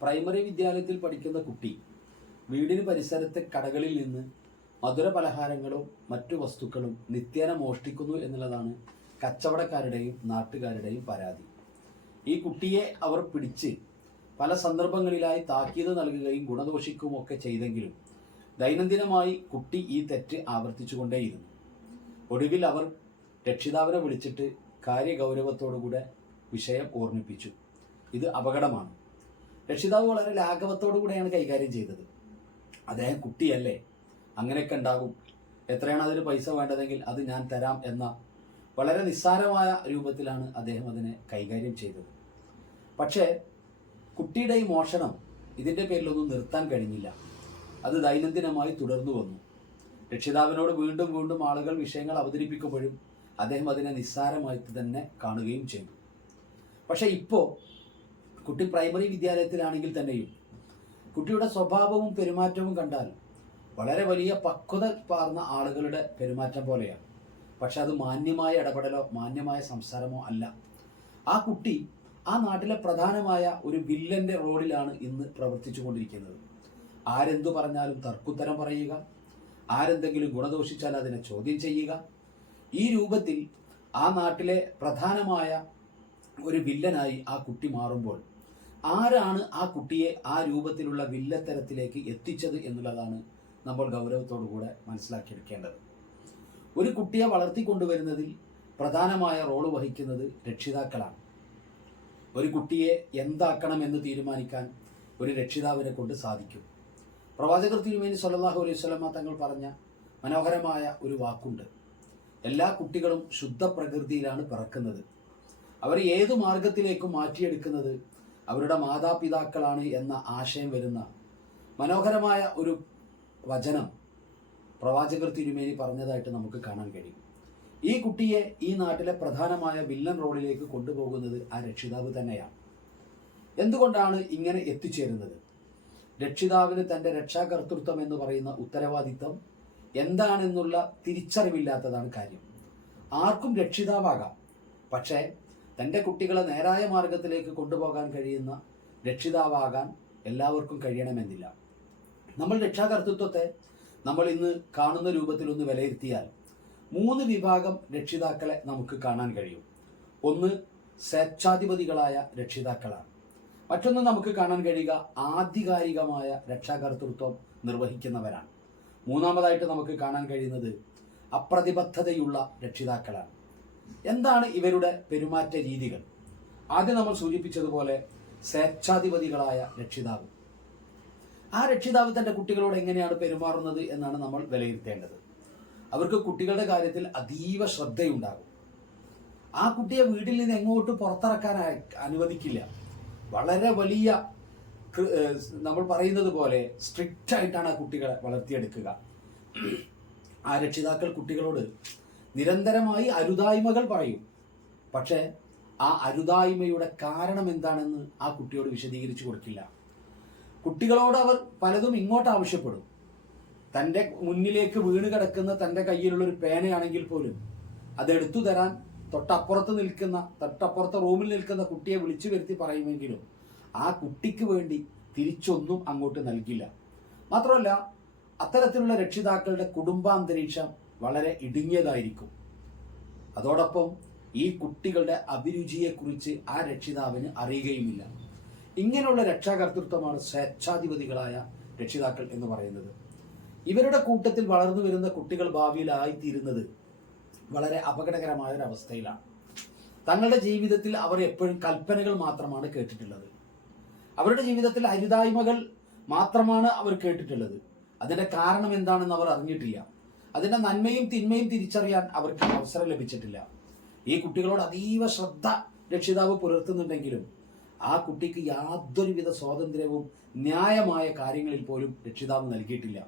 Primary വിദ്യാലയത്തിൽ പഠിക്കുന്ന കുട്ടി വീടിന് പരിസരത്തെ കടകളിൽ നിന്ന് മധുര പലഹാരങ്ങളും മറ്റു വസ്തുക്കളും നിത്യേന മോഷ്ടിക്കുന്നു എന്നുള്ളതാണ് കച്ചവടക്കാരുടെയും നാട്ടുകാരുടെയും പരാതി. ഈ കുട്ടിയെ അവർ പിടിച്ച് പല സന്ദർഭങ്ങളിലായി താക്കീത് നൽകുകയും ഗുണദോഷിക്കുകയുമൊക്കെ ചെയ്തെങ്കിലും ദൈനംദിനമായി കുട്ടി ഈ തെറ്റ് ആവർത്തിച്ചുകൊണ്ടേയിരുന്നു. ഒടുവിൽ അവർ രക്ഷിതാവിനെ വിളിച്ചിട്ട് കാര്യഗൗരവത്തോടുകൂടെ വിഷയം ഓർമ്മിപ്പിച്ചു. ഇത് അപകടമാണ്. രക്ഷിതാവ് വളരെ ലാഘവത്തോടുകൂടെയാണ് കൈകാര്യം ചെയ്തത്. അദ്ദേഹം കുട്ടിയല്ലേ, അങ്ങനെയൊക്കെ ഉണ്ടാകും, എത്രയാണ് അതിന് പൈസ വേണ്ടതെങ്കിൽ അത് ഞാൻ തരാം എന്ന വളരെ നിസ്സാരമായ രൂപത്തിലാണ് അദ്ദേഹം അതിനെ കൈകാര്യം ചെയ്തത്. പക്ഷേ കുട്ടിയുടെ ഈ മോഷണം ഇതിൻ്റെ പേരിലൊന്നും നിർത്താൻ കഴിഞ്ഞില്ല. അത് ദൈനംദിനമായി തുടർന്നു വന്നു. രക്ഷിതാവിനോട് വീണ്ടും വീണ്ടും ആളുകൾ വിഷയങ്ങൾ അവതരിപ്പിക്കുമ്പോഴും അദ്ദേഹം അതിനെ നിസ്സാരമായിട്ട് തന്നെ കാണുകയും ചെയ്തു. പക്ഷേ ഇപ്പോൾ കുട്ടി പ്രൈമറി വിദ്യാലയത്തിലാണെങ്കിൽ തന്നെയും കുട്ടിയുടെ സ്വഭാവവും പെരുമാറ്റവും കണ്ടാൽ വളരെ വലിയ പക്വത പാർന്ന ആളുകളുടെ പെരുമാറ്റം പോലെയാണ്. പക്ഷെ അത് മാന്യമായ ഇടപെടലോ മാന്യമായ സംസാരമോ അല്ല. ആ കുട്ടി ആ നാട്ടിലെ പ്രധാനമായ ഒരു വില്ലന്റെ റോളിലാണ് ഇന്ന് പ്രവർത്തിച്ചു കൊണ്ടിരിക്കുന്നത്. ആരെന്തു പറഞ്ഞാലും തർക്കുത്തരം പറയുക, ആരെന്തെങ്കിലും ഗുണദോഷിച്ചാൽ അതിനെ ചോദ്യം ചെയ്യുക, ഈ രൂപത്തിൽ ആ നാട്ടിലെ പ്രധാനമായ ഒരു വില്ലനായി ആ കുട്ടി മാറുമ്പോൾ ആരാണ് ആ കുട്ടിയെ ആ രൂപത്തിലുള്ള വില്ലത്തരത്തിലേക്ക് എത്തിച്ചത് എന്നുള്ളതാണ് നമ്മൾ ഗൗരവത്തോടുകൂടെ മനസ്സിലാക്കിയെടുക്കേണ്ടത്. ഒരു കുട്ടിയെ വളർത്തിക്കൊണ്ടുവരുന്നതിൽ പ്രധാനമായ റോള് വഹിക്കുന്നത് രക്ഷിതാക്കളാണ്. ഒരു കുട്ടിയെ എന്താക്കണം എന്ന് തീരുമാനിക്കാൻ ഒരു രക്ഷിതാവിനെ കൊണ്ട് സാധിക്കും. പ്രവാചകർ തിരുമേനി സ്വല്ലല്ലാഹു അലൈഹി വസല്ലമ തങ്ങൾ പറഞ്ഞ മനോഹരമായ ഒരു വാക്കുണ്ട്: എല്ലാ കുട്ടികളും ശുദ്ധ പ്രകൃതിയിലാണ് പിറക്കുന്നത്. അവർ ഏതു മാർഗത്തിലേക്കും മാറ്റിയെടുക്കുന്നത് അവരുടെ മാതാപിതാക്കളാണ് എന്ന ആശയം വരുന്ന മനോഹരമായ ഒരു വചനം പ്രവാചകർ തിരുമേനി പറഞ്ഞതായിട്ട് നമുക്ക് കാണാൻ കഴിയും. ഈ കുട്ടിയെ ഈ നാട്ടിലെ പ്രധാനമായ വില്ലൻ റോഡിലേക്ക് കൊണ്ടുപോകുന്നത് ആ രക്ഷിതാവ് തന്നെയാണ്. എന്തുകൊണ്ടാണ് ഇങ്ങനെ എത്തിച്ചേരുന്നത്? രക്ഷിതാവിന് തൻ്റെ രക്ഷാകർതൃത്വം എന്ന് പറയുന്ന ഉത്തരവാദിത്തം എന്താണെന്നുള്ള തിരിച്ചറിവില്ലാത്തതാണ് കാര്യം. ആർക്കും രക്ഷിതാവാകാം, പക്ഷേ തൻ്റെ കുട്ടികളെ നേരായ മാർഗത്തിലേക്ക് കൊണ്ടുപോകാൻ കഴിയുന്ന രക്ഷിതാവാകാൻ എല്ലാവർക്കും കഴിയണമെന്നില്ല. നമ്മൾ രക്ഷാകർതൃത്വത്തെ നമ്മൾ ഇന്ന് കാണുന്ന രൂപത്തിലൊന്ന് വിലയിരുത്തിയാൽ 3 വിഭാഗം രക്ഷിതാക്കളെ നമുക്ക് കാണാൻ കഴിയും. ഒന്ന് സ്വേച്ഛാധിപതികളായ രക്ഷിതാക്കളാണ്. മറ്റൊന്ന് നമുക്ക് കാണാൻ കഴിയുക ആധികാരികമായ രക്ഷാകർതൃത്വം നിർവഹിക്കുന്നവരാണ്. മൂന്നാമതായിട്ട് നമുക്ക് കാണാൻ കഴിയുന്നത് അപ്രതിബദ്ധതയുള്ള രക്ഷിതാക്കളാണ്. എന്താണ് ഇവരുടെ പെരുമാറ്റ രീതികൾ? ആദ്യം നമ്മൾ സൂചിപ്പിച്ചതുപോലെ സ്വേച്ഛാധിപതികളായ രക്ഷിതാവ്. ആ രക്ഷിതാവ് തൻ്റെ കുട്ടികളോട് എങ്ങനെയാണ് പെരുമാറുന്നത് എന്നാണ് നമ്മൾ വിലയിരുത്തേണ്ടത്. അവർക്ക് കുട്ടികളുടെ കാര്യത്തിൽ അതീവ ശ്രദ്ധയുണ്ടാകും. ആ കുട്ടിയെ വീട്ടിൽ നിന്ന് എങ്ങോട്ട് പുറത്തിറക്കാൻ അനുവദിക്കില്ല. വളരെ വലിയ നമ്മൾ പറയുന്നത് പോലെ സ്ട്രിക്റ്റ് ആയിട്ടാണ് ആ കുട്ടികളെ വളർത്തിയെടുക്കുക. ആ രക്ഷിതാക്കൾ കുട്ടികളോട് നിരന്തരമായി അരുതായ്മകൾ പറയും. പക്ഷേ ആ അരുതായ്മയുടെ കാരണം എന്താണെന്ന് ആ കുട്ടിയോട് വിശദീകരിച്ചു കൊടുക്കില്ല. കുട്ടികളോട് അവർ പലതും ഇങ്ങോട്ട് ആവശ്യപ്പെടും. തൻ്റെ മുന്നിലേക്ക് വീണ് കിടക്കുന്ന തൻ്റെ കയ്യിലുള്ളൊരു പേനയാണെങ്കിൽ പോലും അതെടുത്തു തരാൻ തൊട്ടപ്പുറത്തെ റൂമിൽ നിൽക്കുന്ന കുട്ടിയെ വിളിച്ചു വരുത്തി പറയുമെങ്കിലും ആ കുട്ടിക്ക് വേണ്ടി തിരിച്ചൊന്നും അങ്ങോട്ട് നൽകില്ല. മാത്രമല്ല, അത്തരത്തിലുള്ള രക്ഷിതാക്കളുടെ കുടുംബാന്തരീക്ഷം വളരെ ഇടുങ്ങിയതായിരിക്കും. അതോടൊപ്പം ഈ കുട്ടികളുടെ അഭിരുചിയെക്കുറിച്ച് ആ രക്ഷിതാവിന് അറിയുകയുമില്ല. ഇങ്ങനെയുള്ള രക്ഷാകർതൃത്വമാണ് സ്വേച്ഛാധിപതികളായ രക്ഷിതാക്കൾ എന്ന് പറയുന്നത്. ഇവരുടെ കൂട്ടത്തിൽ വളർന്നു വരുന്ന കുട്ടികൾ ഭാവിയിലായിത്തീരുന്നത് വളരെ അപകടകരമായ ഒരു അവസ്ഥയിലാണ്. തങ്ങളുടെ ജീവിതത്തിൽ അവർ എപ്പോഴും കൽപ്പനകൾ മാത്രമാണ് കേട്ടിട്ടുള്ളത്. അവരുടെ ജീവിതത്തിൽ അരുതായ്മകൾ മാത്രമാണ് അവർ കേട്ടിട്ടുള്ളത്. അതിന്റെ കാരണം എന്താണെന്ന് അവർ അറിഞ്ഞിട്ടില്ല. അതിന്റെ നന്മയും തിന്മയും തിരിച്ചറിയാൻ അവർക്ക് അവസരം ലഭിച്ചിട്ടില്ല. ഈ കുട്ടികളോട് അതീവ ശ്രദ്ധ രക്ഷിതാവ് പുലർത്തുന്നുണ്ടെങ്കിലും ആ കുട്ടിക്ക് യാതൊരുവിധ സ്വാതന്ത്ര്യവും ന്യായമായ കാര്യങ്ങളിൽ പോലും രക്ഷിതാവ് നൽകിയിട്ടില്ല.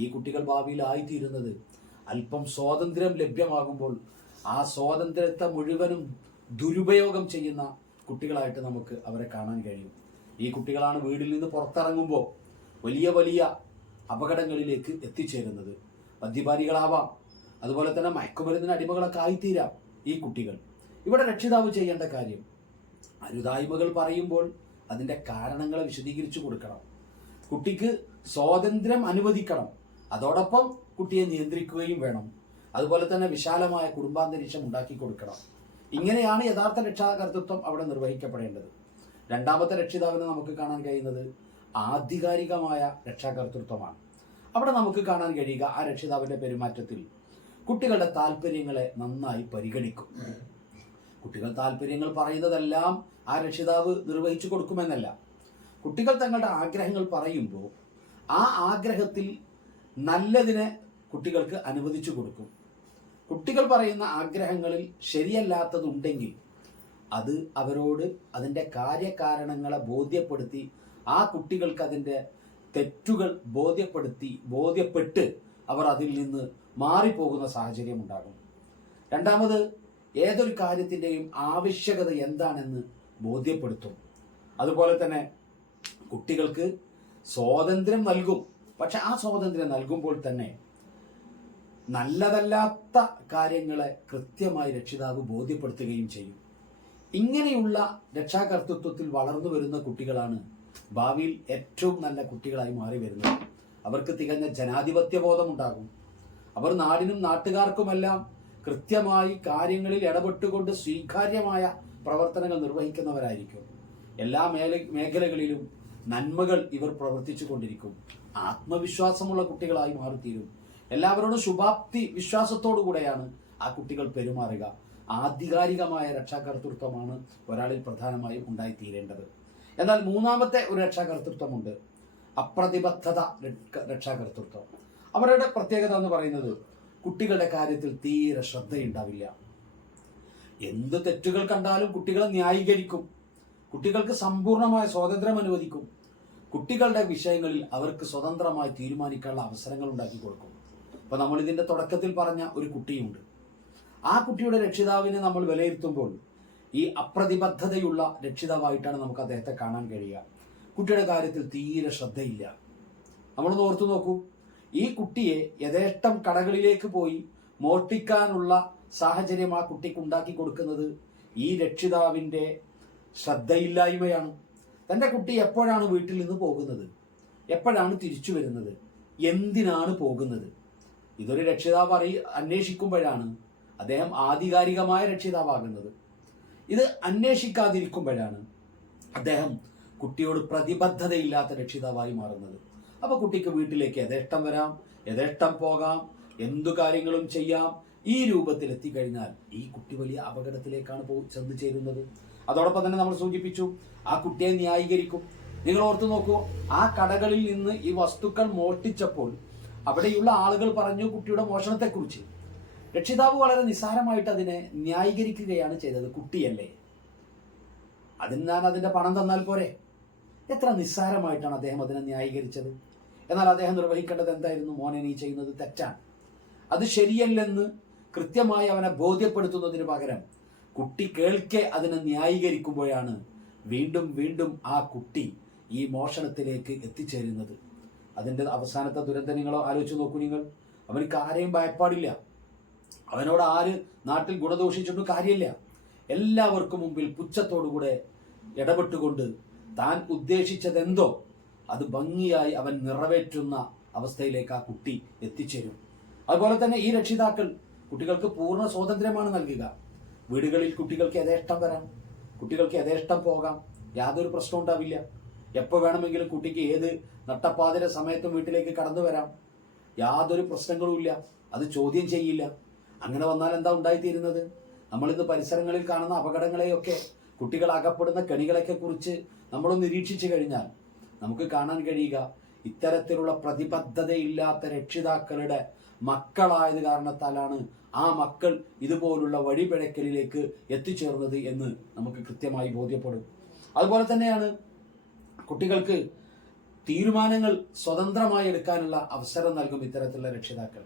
ഈ കുട്ടികൾ ഭാവിയിലായിത്തീരുന്നത് അല്പം സ്വാതന്ത്ര്യം ലഭ്യമാകുമ്പോൾ ആ സ്വാതന്ത്ര്യത്തെ മുഴുവനും ദുരുപയോഗം ചെയ്യുന്ന കുട്ടികളായിട്ട് നമുക്ക് അവരെ കാണാൻ കഴിയും. ഈ കുട്ടികളാണ് വീട്ടിൽ നിന്ന് പുറത്തിറങ്ങുമ്പോൾ വലിയ വലിയ അപകടങ്ങളിലേക്ക് എത്തിച്ചേരുന്നത്. മദ്യപാനികളാവാം, അതുപോലെ തന്നെ മയക്കുമരുന്നിന് അടിമകളൊക്കെ ആയിത്തീരാം ഈ കുട്ടികൾ. ഇവിടെ രക്ഷിതാവ് ചെയ്യേണ്ട കാര്യം അരുതായ്മകൾ പറയുമ്പോൾ അതിൻ്റെ കാരണങ്ങളെ വിശദീകരിച്ചു കൊടുക്കണം. കുട്ടിക്ക് സ്വാതന്ത്ര്യം അനുവദിക്കണം. അതോടൊപ്പം കുട്ടിയെ നിയന്ത്രിക്കുകയും വേണം. അതുപോലെ തന്നെ വിശാലമായ കുടുംബാന്തരീക്ഷം ഉണ്ടാക്കി കൊടുക്കണം. ഇങ്ങനെയാണ് യഥാർത്ഥ രക്ഷാകർതൃത്വം അവിടെ നിർവഹിക്കപ്പെടേണ്ടത്. രണ്ടാമത്തെ രക്ഷിതാവിനെ നമുക്ക് കാണാൻ കഴിയുന്നത് ആധികാരികമായ രക്ഷാകർതൃത്വമാണ്. അവിടെ നമുക്ക് കാണാൻ കഴിയുക ആ രക്ഷിതാവിൻ്റെ പെരുമാറ്റത്തിൽ കുട്ടികളുടെ താല്പര്യങ്ങളെ നന്നായി പരിഗണിക്കും. കുട്ടികൾ താല്പര്യങ്ങൾ പറയുന്നതെല്ലാം ആ രക്ഷിതാവ് നിർവഹിച്ചു കൊടുക്കുമെന്നല്ല. കുട്ടികൾ തങ്ങളുടെ ആഗ്രഹങ്ങൾ പറയുമ്പോൾ ആ ആഗ്രഹത്തിൽ നല്ലതിനെ കുട്ടികൾക്ക് അനുവദിച്ചു കൊടുക്കും. കുട്ടികൾ പറയുന്ന ആഗ്രഹങ്ങളിൽ ശരിയല്ലാത്തതുണ്ടെങ്കിൽ അത് അവരോട് അതിൻ്റെ കാര്യകാരണങ്ങളെ ബോധ്യപ്പെടുത്തി ആ കുട്ടികൾക്ക് അതിൻ്റെ തെറ്റുകൾ ബോധ്യപ്പെട്ട് അവർ അതിൽ നിന്ന് മാറിപ്പോകുന്ന സാഹചര്യം ഉണ്ടാകും. രണ്ടാമത്, ഏതൊരു കാര്യത്തിൻ്റെയും ആവശ്യകത എന്താണെന്ന് ബോധ്യപ്പെടുത്തും. അതുപോലെ തന്നെ കുട്ടികൾക്ക് സ്വാതന്ത്ര്യം നൽകും. പക്ഷെ ആ സ്വാതന്ത്ര്യം നൽകുമ്പോൾ തന്നെ നല്ലതല്ലാത്ത കാര്യങ്ങളെ കൃത്യമായി രക്ഷിതാവ് ബോധ്യപ്പെടുത്തുകയും ചെയ്യും. ഇങ്ങനെയുള്ള രക്ഷാകർതൃത്വത്തിൽ വളർന്നു വരുന്ന കുട്ടികളാണ് ഭാവിയിൽ ഏറ്റവും നല്ല കുട്ടികളായി മാറി വരുന്നത്. അവർക്ക് തികഞ്ഞ ജനാധിപത്യ ബോധമുണ്ടാകും. അവർ നാടിനും നാട്ടുകാർക്കുമെല്ലാം കൃത്യമായി കാര്യങ്ങളിൽ ഇടപെട്ടുകൊണ്ട് സ്വീകാര്യമായ പ്രവർത്തനങ്ങൾ നിർവഹിക്കുന്നവരായിരിക്കും. എല്ലാ മേഖലകളിലും നന്മകൾ ഇവർ പ്രവർത്തിച്ചു കൊണ്ടിരിക്കും. ആത്മവിശ്വാസമുള്ള കുട്ടികളായി മാറിത്തീരും. എല്ലാവരോടും ശുഭാപ്തി വിശ്വാസത്തോടു കൂടെയാണ് ആ കുട്ടികൾ പെരുമാറുക. ആധികാരികമായ രക്ഷാകർതൃത്വമാണ് ഒരാളിൽ പ്രധാനമായും ഉണ്ടായിത്തീരേണ്ടത്. എന്നാൽ മൂന്നാമത്തെ ഒരു രക്ഷാകർതൃത്വമുണ്ട്, അപ്രതിബദ്ധത രക്ഷാകർതൃത്വം. അവരുടെ പ്രത്യേകത എന്ന് പറയുന്നത് കുട്ടികളുടെ കാര്യത്തിൽ തീരെ ശ്രദ്ധയുണ്ടാവില്ല. എന്ത് തെറ്റുകൾ കണ്ടാലും കുട്ടികളെ ന്യായീകരിക്കും. കുട്ടികൾക്ക് സമ്പൂർണമായ സ്വാതന്ത്ര്യം അനുവദിക്കും. കുട്ടികളുടെ വിഷയങ്ങളിൽ അവർക്ക് സ്വതന്ത്രമായി തീരുമാനിക്കാനുള്ള അവസരങ്ങൾ ഉണ്ടാക്കി കൊടുക്കും. അപ്പോൾ നമ്മൾ ഇതിൻ്റെ തുടക്കത്തിൽ പറഞ്ഞ ഒരു കുട്ടിയുണ്ട്. ആ കുട്ടിയുടെ രക്ഷിതാവിനെ നമ്മൾ വിലയിരുത്തുമ്പോൾ ഈ അപ്രതിബദ്ധതയുള്ള രക്ഷിതാവായിട്ടാണ് നമുക്ക് അദ്ദേഹത്തെ കാണാൻ കഴിയുക. കുട്ടിയുടെ കാര്യത്തിൽ തീരെ ശ്രദ്ധയില്ല. നമ്മളൊന്ന് ഓർത്തു നോക്കൂ, ഈ കുട്ടിയെ യഥേഷ്ടം കടകളിലേക്ക് പോയി മോഷ്ടിക്കാനുള്ള സാഹചര്യം ആ കുട്ടിക്ക് ഉണ്ടാക്കി കൊടുക്കുന്നത് ഈ രക്ഷിതാവിൻ്റെ ശ്രദ്ധയില്ലായ്മയാണ്. തൻ്റെ കുട്ടി എപ്പോഴാണ് വീട്ടിൽ നിന്ന് പോകുന്നത്, എപ്പോഴാണ് തിരിച്ചു വരുന്നത്, എന്തിനാണ് പോകുന്നത്, ഇതൊരു രക്ഷിതാവ് അന്വേഷിക്കുമ്പോഴാണ് അദ്ദേഹം ആധികാരികമായ രക്ഷിതാവാകുന്നത്. ഇത് അന്വേഷിക്കാതിരിക്കുമ്പോഴാണ് അദ്ദേഹം കുട്ടിയോട് പ്രതിബദ്ധതയില്ലാത്ത രക്ഷിതാവായി മാറുന്നത്. അപ്പോൾ കുട്ടിക്ക് വീട്ടിലേക്ക് യഥേഷ്ടം വരാം, യഥേഷ്ടം പോകാം, എന്തു കാര്യങ്ങളും ചെയ്യാം. ഈ രൂപത്തിൽ എത്തിക്കഴിഞ്ഞാൽ ഈ കുട്ടി വലിയ അപകടത്തിലേക്കാണ് ചെന്ന് ചേരുന്നത്. അതോടൊപ്പം തന്നെ നമ്മൾ സൂചിപ്പിച്ചു, ആ കുട്ടിയെ ന്യായീകരിക്കും. നിങ്ങൾ ഓർത്തു നോക്കൂ, ആ കടകളിൽ നിന്ന് ഈ വസ്തുക്കൾ മോഷ്ടിച്ചപ്പോൾ അവിടെയുള്ള ആളുകൾ പറഞ്ഞു കുട്ടിയുടെ മോഷണത്തെക്കുറിച്ച്. രക്ഷിതാവ് വളരെ നിസ്സാരമായിട്ട് അതിനെ ന്യായീകരിക്കുകയാണ് ചെയ്തത്. കുട്ടിയല്ലേ, അതിന് ഞാൻ അതിൻ്റെ പണം തന്നാൽ പോരെ. എത്ര നിസ്സാരമായിട്ടാണ് അദ്ദേഹം അതിനെ ന്യായീകരിച്ചത്. എന്നാൽ അദ്ദേഹം നിർവഹിക്കേണ്ടത് എന്തായിരുന്നു? മോനെ, നീ ചെയ്യുന്നത് തെറ്റാണ്, അത് ശരിയല്ലെന്ന് കൃത്യമായി അവനെ ബോധ്യപ്പെടുത്തുന്നതിന് പകരം കുട്ടി കേൾക്കെ അതിനെ ന്യായീകരിക്കുമ്പോഴാണ് വീണ്ടും വീണ്ടും ആ കുട്ടി ഈ മോഷണത്തിലേക്ക് എത്തിച്ചേരുന്നത്. അതിൻ്റെ അവസാനത്തെ ദുരന്തം നിങ്ങൾ ആലോചിച്ച് നോക്കൂ. നിങ്ങൾ അവനക്ക് ആരെയും ഭയപ്പാടില്ല. അവനോട് ആര് നാട്ടിൽ ഗുണദോഷിച്ചിട്ടും കാര്യമില്ല. എല്ലാവർക്കും മുമ്പിൽ പുച്ഛത്തോടുകൂടെ ഇടപെട്ടുകൊണ്ട് താൻ ഉദ്ദേശിച്ചതെന്തോ അത് ഭംഗിയായി അവൻ നിറവേറ്റുന്ന അവസ്ഥയിലേക്ക് ആ കുട്ടി എത്തിച്ചേരും. അതുപോലെ തന്നെ ഈ രക്ഷിതാക്കൾ കുട്ടികൾക്ക് പൂർണ്ണ സ്വാതന്ത്ര്യമാണ് നൽകുക. വീടുകളിൽ കുട്ടികൾക്ക് യഥേഷ്ടം വരാം, കുട്ടികൾക്ക് യഥേഷ്ടം പോകാം, യാതൊരു പ്രശ്നവും ഉണ്ടാവില്ല. എപ്പോൾ വേണമെങ്കിലും കുട്ടിക്ക് ഏത് നട്ടപ്പാതിര സമയത്തും വീട്ടിലേക്ക് കടന്നു വരാം, യാതൊരു പ്രശ്നങ്ങളുമില്ല. അത് ചോദ്യം ചെയ്യില്ല. അങ്ങനെ വന്നാൽ എന്താ ഉണ്ടായിത്തീരുന്നത്? നമ്മളിന്ന് പരിസരങ്ങളിൽ കാണുന്ന അപകടങ്ങളെയൊക്കെ, കുട്ടികൾ അകപ്പെടുന്ന കെണികളെയൊക്കെ കുറിച്ച് നമ്മൾ നിരീക്ഷിച്ചു കഴിഞ്ഞാൽ നമുക്ക് കാണാൻ കഴിയുക ഇത്തരത്തിലുള്ള പ്രതിബദ്ധതയില്ലാത്ത രക്ഷിതാക്കളുടെ മക്കളായത് കാരണത്താലാണ് ആ മക്കൾ ഇതുപോലുള്ള വഴിപിഴക്കലിലേക്ക് എത്തിച്ചേർന്നത് എന്ന് നമുക്ക് കൃത്യമായി ബോധ്യപ്പെടും. അതുപോലെ തന്നെയാണ് കുട്ടികൾക്ക് തീരുമാനങ്ങൾ സ്വതന്ത്രമായി എടുക്കാനുള്ള അവസരം നൽകും ഇത്തരത്തിലുള്ള രക്ഷിതാക്കൾ.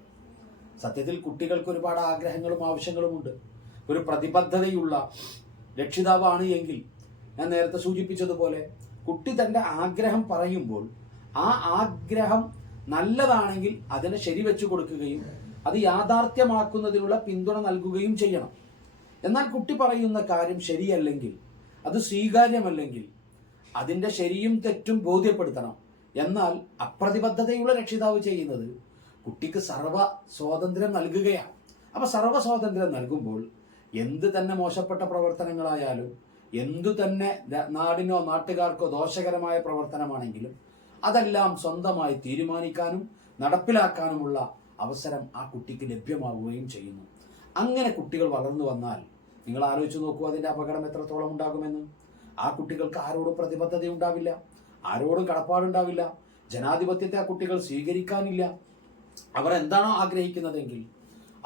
സത്യത്തിൽ കുട്ടികൾക്ക് ഒരുപാട് ആഗ്രഹങ്ങളും ആവശ്യങ്ങളുമുണ്ട്. ഒരു പ്രതിബദ്ധതയുള്ള രക്ഷിതാവാണ് എങ്കിൽ ഞാൻ നേരത്തെ സൂചിപ്പിച്ചതുപോലെ കുട്ടി തൻ്റെ ആഗ്രഹം പറയുമ്പോൾ ആ ആഗ്രഹം നല്ലതാണെങ്കിൽ അതിനെ ശരിവെച്ചു കൊടുക്കുകയും അത് യാഥാർത്ഥ്യമാക്കുന്നതിനുള്ള പിന്തുണ നൽകുകയും ചെയ്യണം. എന്നാൽ കുട്ടി പറയുന്ന കാര്യം ശരിയല്ലെങ്കിൽ, അത് സ്വീകാര്യമല്ലെങ്കിൽ, അതിൻ്റെ ശരിയും തെറ്റും ബോധ്യപ്പെടുത്തണം. എന്നാൽ അപ്രതിബദ്ധതയുള്ള രക്ഷിതാവ് ചെയ്യുന്നത് കുട്ടിക്ക് സർവ്വ സ്വാതന്ത്ര്യം നൽകുകയാണ്. അപ്പോൾ സർവ്വ സ്വാതന്ത്ര്യം നൽകുമ്പോൾ എന്ത് തന്നെ മോശപ്പെട്ട പ്രവർത്തനങ്ങളായാലും, എന്തു തന്നെ നാടിനോ നാട്ടുകാർക്കോ ദോഷകരമായ പ്രവർത്തനമാണെങ്കിലും അതെല്ലാം സ്വന്തമായി തീരുമാനിക്കാനും നടപ്പിലാക്കാനുമുള്ള അവസരം ആ കുട്ടിക്ക് ലഭ്യമാവുകയും ചെയ്യുന്നു. അങ്ങനെ കുട്ടികൾ വളർന്നു വന്നാൽ നിങ്ങൾ ആലോചിച്ച് നോക്കൂ, അതിൻ്റെ അപകടം എത്രത്തോളം ഉണ്ടാകുമെന്ന്. ആ കുട്ടികൾക്ക് ആരോടും പ്രതിബദ്ധത ഉണ്ടാവില്ല, ആരോടും കടപ്പാടുണ്ടാവില്ല, ജനാധിപത്യത്തെ ആ കുട്ടികൾ സ്വീകരിക്കാനില്ല. അവർ എന്താണോ ആഗ്രഹിക്കുന്നതെങ്കിൽ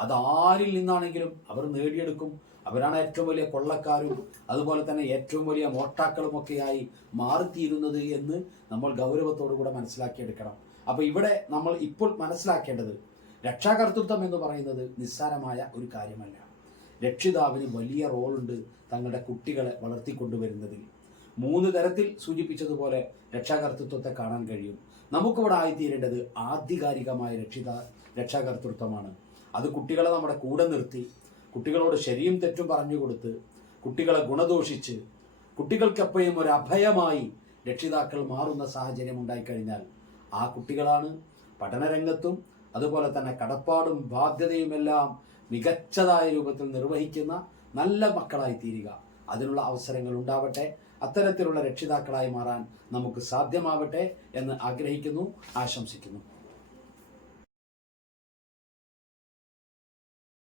അതാരിൽ നിന്നാണെങ്കിലും അവർ നേടിയെടുക്കും. അവരാണ് ഏറ്റവും വലിയ കൊള്ളക്കാരും അതുപോലെ തന്നെ ഏറ്റവും വലിയ മോഷ്ടാക്കളുമൊക്കെയായി മാറിത്തീരുന്നത് എന്ന് നമ്മൾ ഗൗരവത്തോടു കൂടെ മനസ്സിലാക്കിയെടുക്കണം. അപ്പോൾ ഇവിടെ നമ്മൾ ഇപ്പോൾ മനസ്സിലാക്കേണ്ടത്, രക്ഷാകർതൃത്വം എന്ന് പറയുന്നത് നിസ്സാരമായ ഒരു കാര്യമല്ല. രക്ഷിതാവിന് വലിയ റോളുണ്ട് തങ്ങളുടെ കുട്ടികളെ വളർത്തിക്കൊണ്ടുവരുന്നതിൽ. 3 തരത്തിൽ സൂചിപ്പിച്ചതുപോലെ രക്ഷാകർതൃത്വത്തെ കാണാൻ കഴിയും. നമുക്കിവിടെ ആയിത്തീരേണ്ടത് ആധികാരികമായ രക്ഷാകർതൃത്വമാണ്. അത് കുട്ടികളെ നമ്മുടെ കൂടെ നിർത്തി, കുട്ടികളോട് ശരിയും തെറ്റും പറഞ്ഞു കൊടുത്ത്, കുട്ടികളെ ഗുണദോഷിച്ച്, കുട്ടികൾക്കെപ്പോഴും ഒരു അഭയമായി രക്ഷിതാക്കൾ മാറുന്ന സാഹചര്യം ഉണ്ടായിക്കഴിഞ്ഞാൽ ആ കുട്ടികളാണ് പഠനരംഗത്തും അതുപോലെ തന്നെ കടപ്പാടും ബാധ്യതയുമെല്ലാം മികച്ചതായ രൂപത്തിൽ നിർവഹിക്കുന്ന നല്ല മക്കളായി തീരുക. അതിനുള്ള അവസരങ്ങൾ ഉണ്ടാവട്ടെ. അത്തരത്തിലുള്ള രക്ഷിതാക്കളായി മാറാൻ നമുക്ക് സാധ്യമാവട്ടെ എന്ന് ആഗ്രഹിക്കുന്നു, ആശംസിക്കുന്നു.